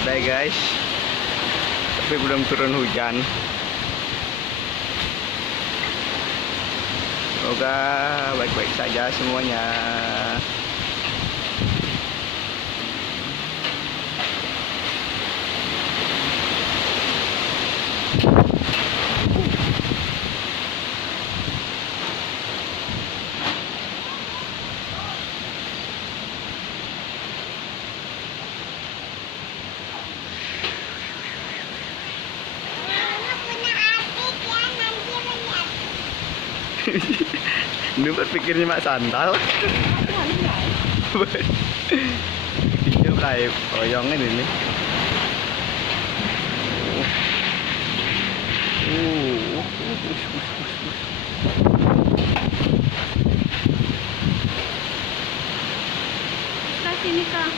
badai guys, tapi belum turun hujan. Semoga baik-baik saja semuanya. Ini berpikirnya mak sandal. Ini kayak oyongan ini. Kasih nih kak.